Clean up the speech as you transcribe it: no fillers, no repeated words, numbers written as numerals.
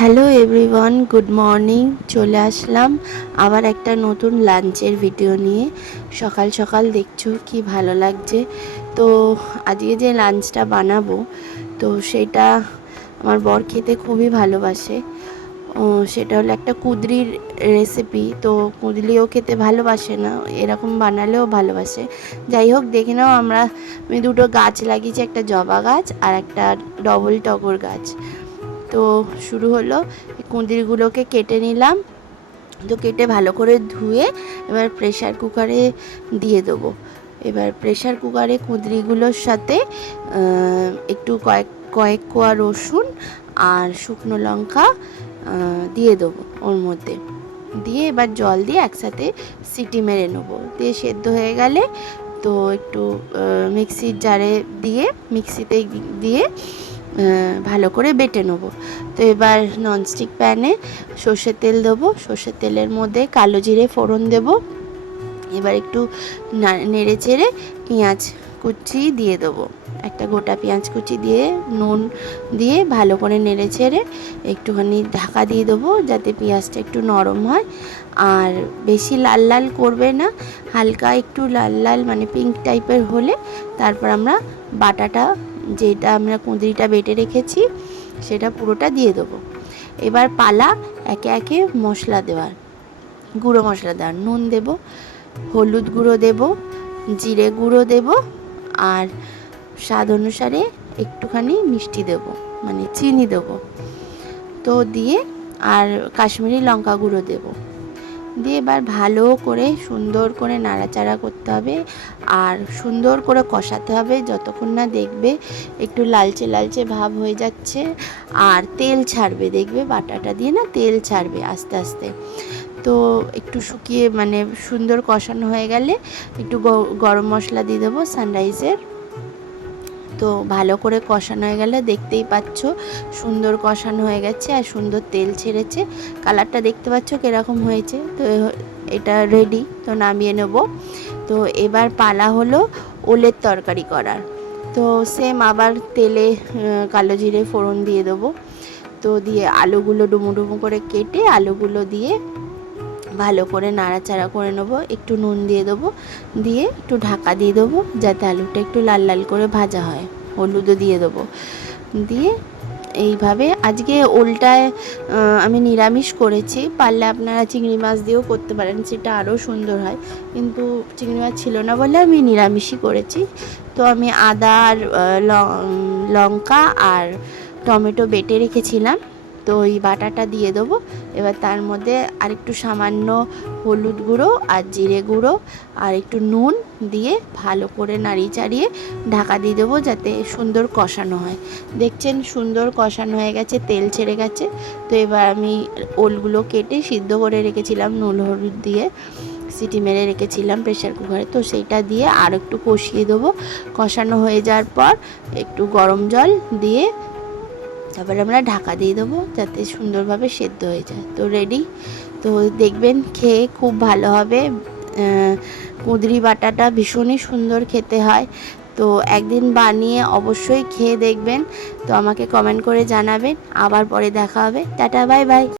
Hello everyone, good morning. চলে আসলাম আবার একটা নতুন লাঞ্চের ভিডিও নিয়ে। সকাল সকাল দেখছো কি ভালো লাগছে। তো আজকে যে লাঞ্চটা বানাবো, তো সেটা আমার বর খেতে খুবই ভালোবাসে। সেটা হলো একটা কুঁদরির রেসিপি। তো কুঁদরিও খেতে ভালোবাসে না, এরকম বানালেও ভালোবাসে। যাই হোক, দেখে নাও, আমি দুটো গাছ লাগিয়েছি, একটা জবা গাছ আর একটা ডবল টগর গাছ। তো শুরু হলো, কুঁদরিগুলোকে কেটে নিলাম। তো কেটে ভালো করে ধুয়ে এবার প্রেশার কুকারে দিয়ে দেবো। এবার প্রেশার কুকারে কুঁদরিগুলোর সাথে একটু কয়েক কোয়া রসুন আর শুকনো লঙ্কা দিয়ে দেবো ওর মধ্যে। দিয়ে এবার জল দিয়ে একসাথে সিটি মেরে নেবো। দিয়ে সেদ্ধ হয়ে গেলে তো একটু মিক্সির জারে দিয়ে মিক্সিতে দিয়ে ভালো করে বেটে নেব। তো এবার ননস্টিক প্যানে সর্ষের তেল দেবো। সর্ষের তেলের মধ্যে কালো জিরে ফোড়ন দেব। এবার একটু নেড়ে চেড়ে পেঁয়াজ কুচি দিয়ে দেবো, একটা গোটা পেঁয়াজ কুচি দিয়ে নুন দিয়ে ভালো করে নেড়ে চেড়ে একটুখানি ঢাকা দিয়ে দেবো, যাতে পেঁয়াজটা একটু নরম হয়। আর বেশি লাল লাল করবে না, হালকা একটু লাল লাল মানে পিঙ্ক টাইপের হলে তারপর আমরা বাটাটা, যেটা আমরা কুঁদরিটা বেটে রেখেছি, সেটা পুরোটা দিয়ে দেবো। এবার পালা একে একে মশলা দেওয়ার, গুঁড়ো মশলা দেওয়ার। নুন দেব, হলুদ গুঁড়ো দেব, জিরে গুঁড়ো দেব, আর স্বাদ অনুসারে একটুখানি মিষ্টি দেব, মানে চিনি দেব। তো দিয়ে আর কাশ্মীরি লঙ্কা গুঁড়ো দেব। দিয়ে এবার ভালো করে সুন্দর করে নাড়াচাড়া করতে হবে আর সুন্দর করে কষাতে হবে, যতক্ষণ না দেখবে একটু লালচে লালচে ভাব হয়ে যাচ্ছে আর তেল ছাড়বে। দেখবে বাটাটা দিয়ে না তেল ছাড়বে আস্তে আস্তে। তো একটু শুকিয়ে মানে সুন্দর কষানো হয়ে গেলে একটু গরম মশলা দিয়ে দেবো সানরাইজের। তো ভালো করে কষানো হয়ে গেলে দেখতেই পাচ্ছ সুন্দর কষানো হয়ে গেছে আর সুন্দর তেল ছেড়েছে। কালারটা দেখতে পাচ্ছ কীরকম হয়েছে। তো এটা রেডি, তো নামিয়ে নেব। তো এবার পালা হলো ওলের তরকারি করার। তো সেম আবার তেলে কালো জিরে ফোড়ন দিয়ে দেবো। তো দিয়ে আলুগুলো ডুমো ডুমো করে কেটে আলুগুলো দিয়ে ভালো করে নাড়াচাড়া করে নেবো। একটু নুন দিয়ে দেবো, দিয়ে একটু ঢাকা দিয়ে দেবো যাতে আলুটা একটু লাল লাল করে ভাজা হয়। হলুদও দিয়ে দেবো। দিয়ে এইভাবে আজকে ওলটায় আমি নিরামিষ করেছি। পারলে আপনারা চিংড়ি মাছ দিয়েও করতে পারেন, সেটা আরও সুন্দর হয়, কিন্তু চিংড়ি মাছ ছিল না বলে আমি নিরামিষই করেছি। তো আমি আদা আর লঙ্কা আর টমেটো বেটে রেখেছিলাম, তো ওই বাটাটা দিয়ে দেবো। এবার তার মধ্যে আরেকটু সামান্য হলুদ গুঁড়ো আর জিরে গুঁড়ো আর একটু নুন দিয়ে ভালো করে নাড়িয়ে চাড়িয়ে ঢাকা দিয়ে দেবো, যাতে সুন্দর কষানো হয়। দেখছেন সুন্দর কষানো হয়ে গেছে, তেল ছেড়ে গেছে। তো এবার আমি ওলগুলো কেটে সিদ্ধ করে রেখেছিলাম নুন হলুদ দিয়ে, সিটি মেরে রেখেছিলাম প্রেশার কুকারে, তো সেইটা দিয়ে আর একটু কষিয়ে দেবো। কষানো হয়ে যাওয়ার পর একটু গরম জল দিয়ে তারপরে আমরা ঢাকা দিয়ে দেবো, যাতে সুন্দরভাবে সেদ্ধ হয়ে যায়। তো রেডি। তো দেখবেন খেয়ে খুব ভালো হবে। কুঁদরি বাটাটা ভীষণই সুন্দর খেতে হয়। তো একদিন বানিয়ে অবশ্যই খেয়ে দেখবেন। তো আমাকে কমেন্ট করে জানাবেন। আবার পরে দেখা হবে। Tata, bye bye.